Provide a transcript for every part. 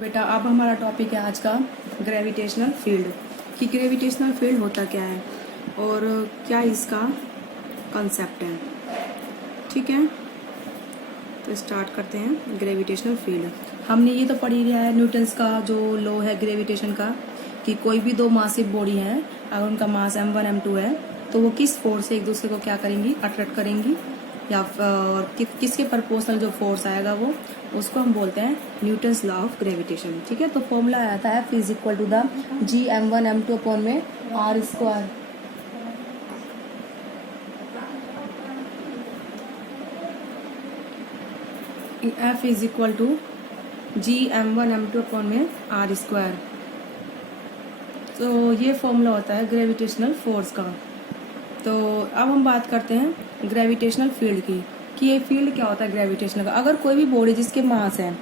बेटा अब हमारा टॉपिक है आज का ग्रेविटेशनल फील्ड कि ग्रेविटेशनल फील्ड होता क्या है और क्या इसका कंसेप्ट है। ठीक है, तो स्टार्ट करते हैं। ग्रेविटेशनल फील्ड हमने ये तो पढ़ी लिया है, न्यूटन्स का जो लॉ है ग्रेविटेशन का, कि कोई भी दो मासिव बॉडी है अगर उनका मास m1 m2 है तो वो किस फोर्स से एक दूसरे को क्या करेंगी, अट्रैक्ट करेंगी, या किसके प्रपोर्शनल जो फोर्स आएगा वो उसको हम बोलते हैं न्यूटन्स लॉ ऑफ ग्रेविटेशन। ठीक है, तो फॉर्मूला आया था F is equal to the G m1 m2 upon में r square. F is equal to G m1 m2 upon में r स्क्वायर। तो ये फॉर्मूला होता है ग्रेविटेशनल फोर्स का। तो अब हम बात करते हैं ग्रेविटेशनल फील्ड की कि ये फील्ड क्या होता है ग्रेविटेशनल का। अगर कोई भी बॉडी जिसके मास है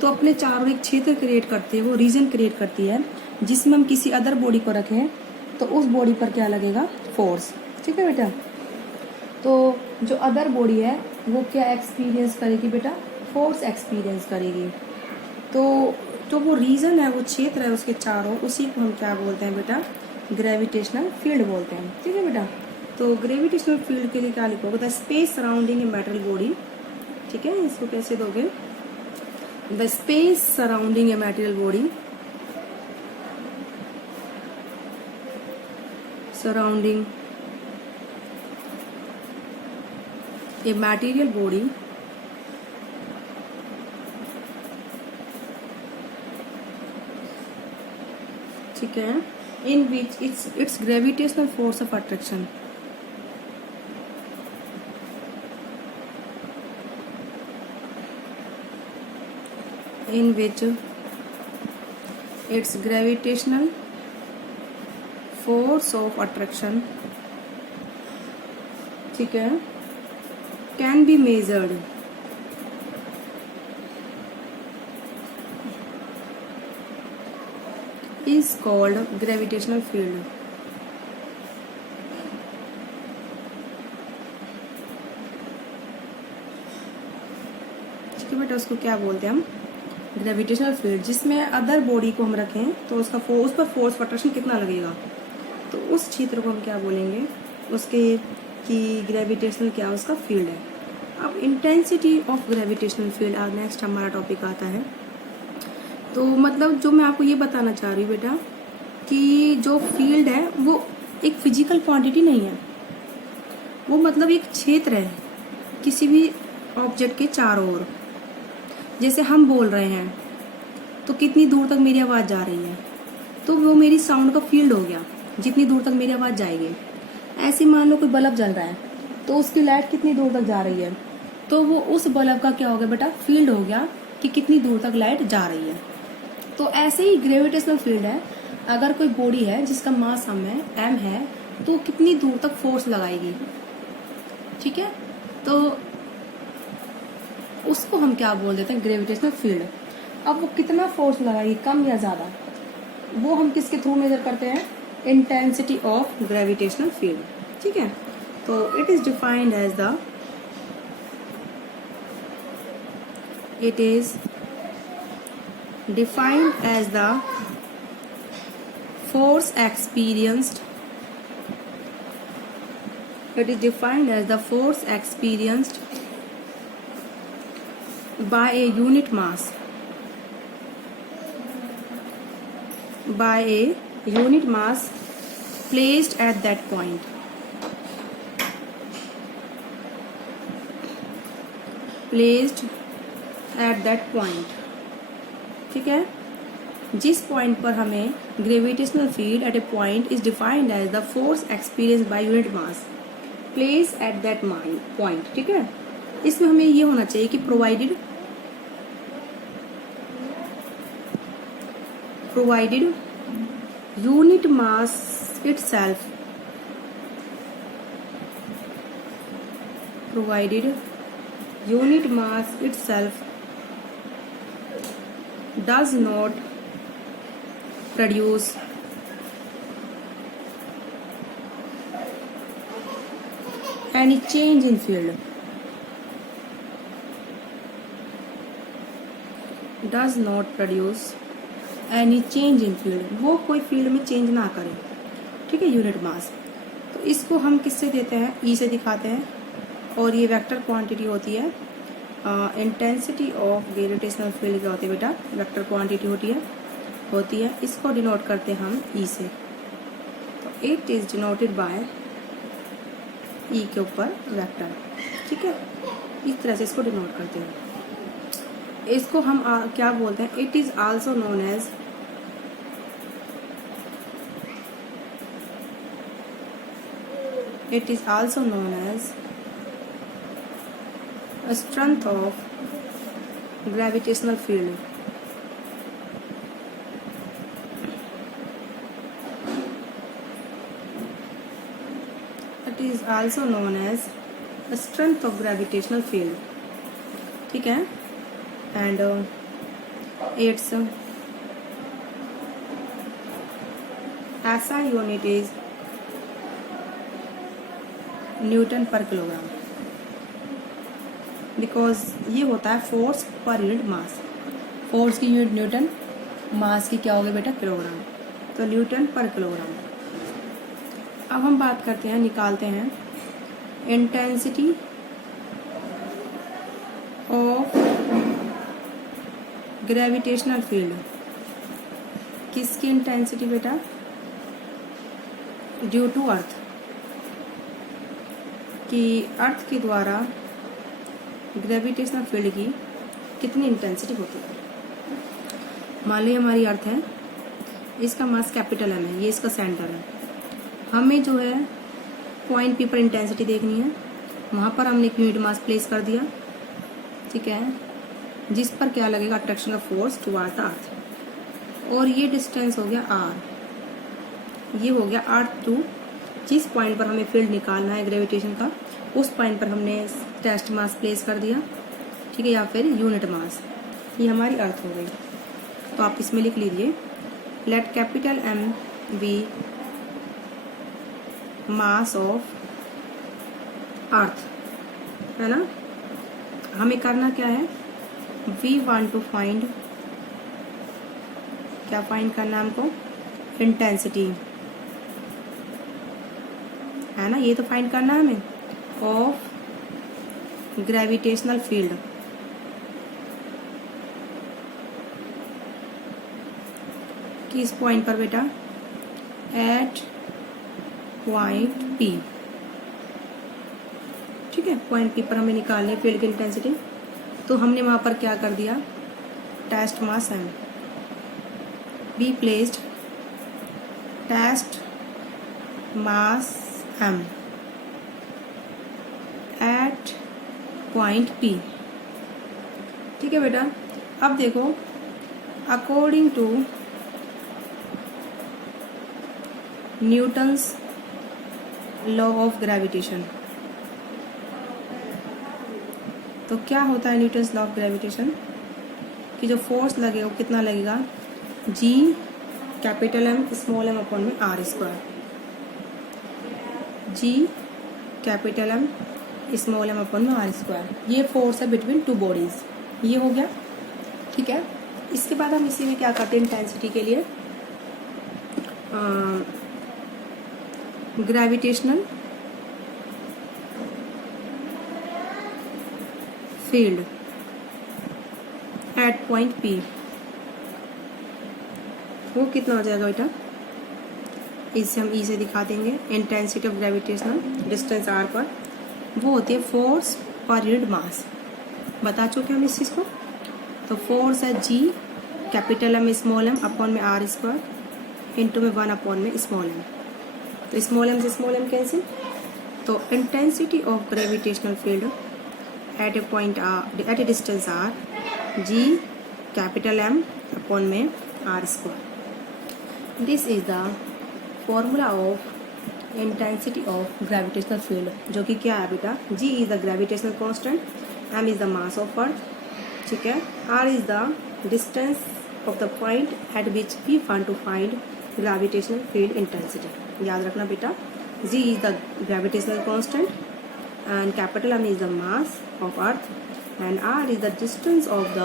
तो अपने चारों एक क्षेत्र क्रिएट करती है, वो रीजन क्रिएट करती है जिसमें हम किसी अदर बॉडी को रखें तो उस बॉडी पर क्या लगेगा, फोर्स। ठीक है बेटा, तो जो अदर बॉडी है वो क्या एक्सपीरियंस करेगी बेटा, फोर्स एक्सपीरियंस करेगी। तो जो वो रीजन है, वो क्षेत्र है उसके चारों, उसी को हम क्या बोलते हैं बेटा, ग्रेविटेशनल फील्ड बोलते हैं। ठीक है बेटा, तो ग्रेविटेशनल फील्ड के लिए क्या लिखोगे, the space surrounding a metal body. ठीक है, इसको कैसे दोगे, the space surrounding A material body, surrounding a material body ठीक है, in which its gravitational force of attraction in which its gravitational force of attraction ठीक है can be measured is called gravitational field। ठीक है बेटा, उसको क्या बोलते हैं हम, ग्रेविटेशनल फील्ड। जिसमें अदर बॉडी को हम रखें तो उसका उस पर फोर्स ऑफ अट्रैक्शन कितना लगेगा, तो उस क्षेत्र को हम क्या बोलेंगे, उसके कि ग्रेविटेशनल क्या उसका फील्ड है। अब इंटेंसिटी ऑफ ग्रेविटेशनल फील्ड आज नेक्स्ट हमारा टॉपिक आता है। तो मतलब जो मैं आपको ये बताना चाह रही हूँ बेटा कि जो फील्ड है वो एक फिजिकल क्वांटिटी नहीं है, वो मतलब एक क्षेत्र है किसी भी ऑब्जेक्ट के चारों ओर। जैसे हम बोल रहे हैं तो कितनी दूर तक मेरी आवाज़ जा रही है, तो वो मेरी साउंड का फील्ड हो गया, जितनी दूर तक मेरी आवाज़ जाएगी। ऐसे मान लो कोई बल्ब जल रहा है तो उसकी लाइट कितनी दूर तक जा रही है, तो वो उस बल्ब का क्या हो गया बेटा, फील्ड हो गया कि कितनी दूर तक लाइट जा रही है। तो ऐसे ही ग्रेविटेशनल फील्ड है, अगर कोई बॉडी है जिसका मास m है तो कितनी दूर तक फोर्स लगाएगी। ठीक है, तो उसको हम क्या बोल देते हैं, ग्रेविटेशनल फील्ड। अब वो कितना फोर्स लगाएगी, कम या ज्यादा, वो हम किसके थ्रू मेजर करते हैं, इंटेंसिटी ऑफ ग्रेविटेशनल फील्ड। ठीक है, तो it is defined as the defined as the force experienced by a unit mass placed at that point, ठीक है, जिस पॉइंट पर हमें gravitational field at a point is defined as the force experience by unit mass place at that point. ठीक है, इसमें हमें ये होना चाहिए कि provided unit mass itself does not produce any change in field, does not produce any change in field, वो कोई फील्ड में चेंज ना करे, ठीक है, यूनिट मास। तो इसको हम किससे देते हैं, ई से दिखाते हैं, और ये वेक्टर क्वांटिटी होती है। इंटेंसिटी ऑफ ग्रेविटेशनल फील्ड क्या होती है बेटा, वेक्टर क्वांटिटी होती है। इसको डिनोट करते हैं हम ई से, तो इट इज डिनोटेड बाय ई के ऊपर वेक्टर, ठीक है, इस तरह से इसको डिनोट करते हैं। इसको हम क्या बोलते हैं, it is also known as strength of gravitational field। It is also known as strength of gravitational field, ठीक है, and its SI unit is Newton पर किलोग्राम, बिकॉज ये होता है force per unit mass. Force की unit Newton, मास की क्या होगी बेटा, किलोग्राम, तो न्यूटन पर किलोग्राम। अब हम बात करते हैं, निकालते हैं इंटेंसिटी ऑफ ग्रेविटेशनल फील्ड। किसकी इंटेंसिटी बेटा, ड्यू टू अर्थ, कि अर्थ के द्वारा ग्रेविटेशनल फील्ड की कितनी इंटेंसिटी होती है। मान लीजिए हमारी अर्थ है, इसका मास कैपिटल एम है, ये इसका सेंटर है। हमें जो है पॉइंट पी पर इंटेंसिटी देखनी है, वहाँ पर हमने एक यूनिट मास प्लेस कर दिया, ठीक है, जिस पर क्या लगेगा, अट्रैक्शन का फोर्स टुवर्ड द अर्थ, और ये डिस्टेंस हो गया आर, ये हो गया अर्थ टू, जिस पॉइंट पर हमें फील्ड निकालना है ग्रेविटेशन का, उस पॉइंट पर हमने टेस्ट मास प्लेस कर दिया, ठीक है, या फिर यूनिट मास, ये हमारी अर्थ हो गई। तो आप इसमें लिख लीजिए, let capital M be mass of earth, है ना। हमें करना क्या है, वी वांट टू फाइंड, क्या फाइंड करना है हमको, इंटेंसिटी, है ना, ये तो फाइंड करना है हमें, ऑफ ग्रेविटेशनल फील्ड। किस पॉइंट पर बेटा, एट पॉइंट पी, ठीक है, पॉइंट पी पर हमें निकालनी है फील्ड की इंटेंसिटी। तो हमने वहां पर क्या कर दिया, test mass M, be placed test mass M at point P, ठीक है बेटा। अब देखो, according to Newton's law of gravitation, तो क्या होता है न्यूटन्स लॉ ऑफ ग्रेविटेशन, कि जो फोर्स लगेगा वो कितना लगेगा, G capital M small M upon में R square, G capital M small M upon में आर स्क्वायर, ये फोर्स है बिटवीन टू बॉडीज, ये हो गया, ठीक है। इसके बाद हम इसी में क्या करते हैं, इंटेंसिटी के लिए gravitational field eight point P, वो कितना हो जाएगा बेटा, इससे हम ई से दिखा देंगे। Intensity of gravitational distance R पर, वो होती है फोर्स पर यूनिट मास, बता चुके हम इस चीज़ को। तो फोर्स है G capital M small M upon में आर स्क्वायर इंटू में 1 अपॉन में स्मॉल एम, तो स्मॉल एम से स्मॉल एम कैंसिल। तो intensity of gravitational field at a point R, at a distance R, G capital M upon में R square. This is the formula of intensity of gravitational field, जो कि क्या है बेटा, G is the gravitational constant, M is the mass of earth, ठीक है, R is the distance of the point at which we want to find gravitational field intensity. याद रखना बेटा, G is the gravitational constant and capital M is the mass of earth and r is the distance of the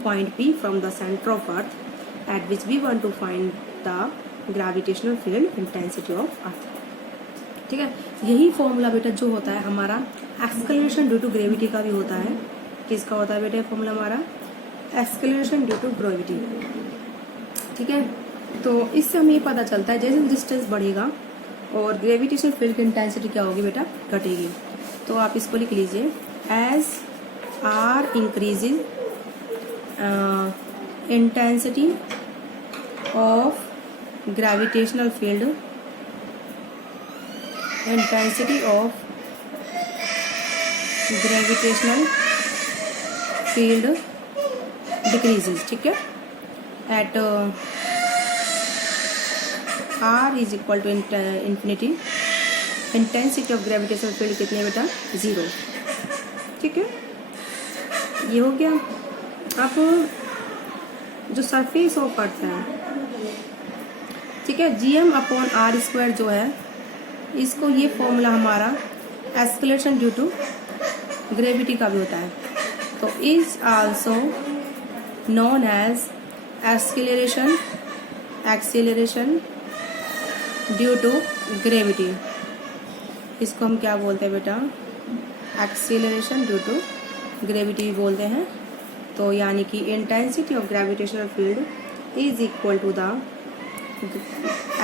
point P from the center of earth at which we want to find the gravitational field intensity of earth. ठीक है, यही formula बेटा जो होता है हमारा acceleration due to gravity का भी होता है। किसका होता है बेटा फॉर्मूला हमारा? Acceleration due to gravity. ठीक है, तो इससे हमें ये पता चलता है जैसे डिस्टेंस बढ़ेगा और ग्रेविटेशनल फील्ड की इंटेंसिटी क्या होगी बेटा? घटेगी। तो आप इसको लिख लीजिए, as R increases intensity of gravitational field, intensity of gravitational field decreases. ठीक है, at R is equal to infinity, intensity of gravitational field कितनी है बेटा? 0। ठीक है, ये हो गया। अब जो सरफेस ऑफ अर्थ है, ठीक है, gm/r² जो है, इसको ये फॉर्मूला हमारा एक्सेलरेशन ड्यू टू ग्रेविटी का भी होता है, तो is also known as acceleration due to gravity. इसको हम क्या बोलते हैं बेटा? एक्सेलरेशन ड्यू टू ग्रेविटी बोलते हैं। तो यानी कि intensity of gravitational field is equal to the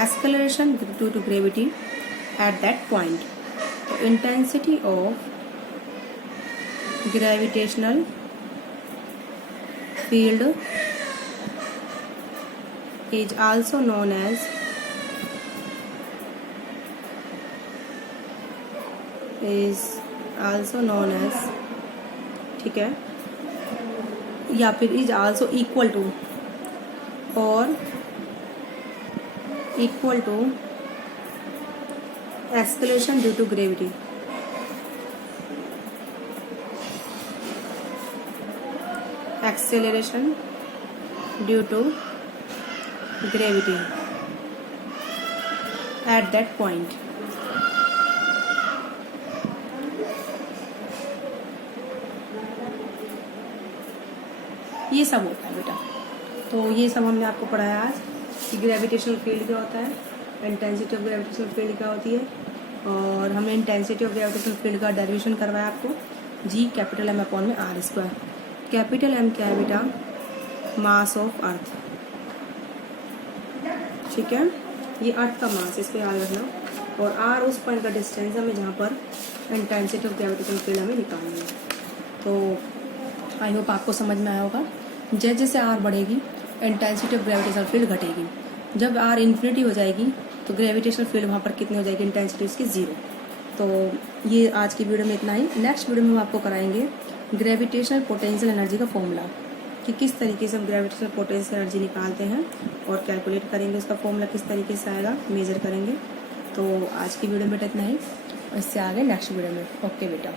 acceleration due to gravity at that point. तो intensity of gravitational field is also known as ठीक है, या फिर इज आल्सो इक्वल टू और equal to acceleration due to gravity. Acceleration due to gravity at that point. ये सब होता है बेटा। तो ये सब हमने आपको पढ़ाया आज कि ग्रेविटेशनल फील्ड क्या होता है, इंटेंसिटी ऑफ ग्रेविटेशनल फील्ड क्या होती है, और हमने इंटेंसिटी ऑफ ग्रेविटेशनल फील्ड का डेरिवेशन करवाया आपको, G capital M/r²। Capital M क्या है बेटा? मास ऑफ अर्थ। ठीक है, ये अर्थ का मास, इसको याद रखना। और r उस पॉइंट का डिस्टेंस हमें जहाँ पर इंटेंसिटी ऑफ ग्रेविटेशनल फील्ड हमें निकालनी है। तो आई होप आपको समझ में आया होगा। जैसे जैसे r बढ़ेगी इंटेंसिटी ऑफ ग्रेविटेशनल फील्ड घटेगी। जब r इन्फिनिटी हो जाएगी तो ग्रेविटेशनल फील्ड वहाँ पर कितनी हो जाएगी? इंटेंसिटी इसकी 0। तो ये आज की वीडियो में इतना ही। नेक्स्ट वीडियो में हम आपको कराएंगे ग्रेविटेशनल पोटेंशियल एनर्जी का फॉर्मूला, कि किस तरीके से हम ग्रेविटेशनल पोटेंशियल एनर्जी निकालते हैं और कैलकुलेट करेंगे उसका फॉर्मूला किस तरीके से आएगा, मेजर करेंगे। तो आज की वीडियो में इतना ही, इससे आगे नेक्स्ट वीडियो में। ओके बेटा।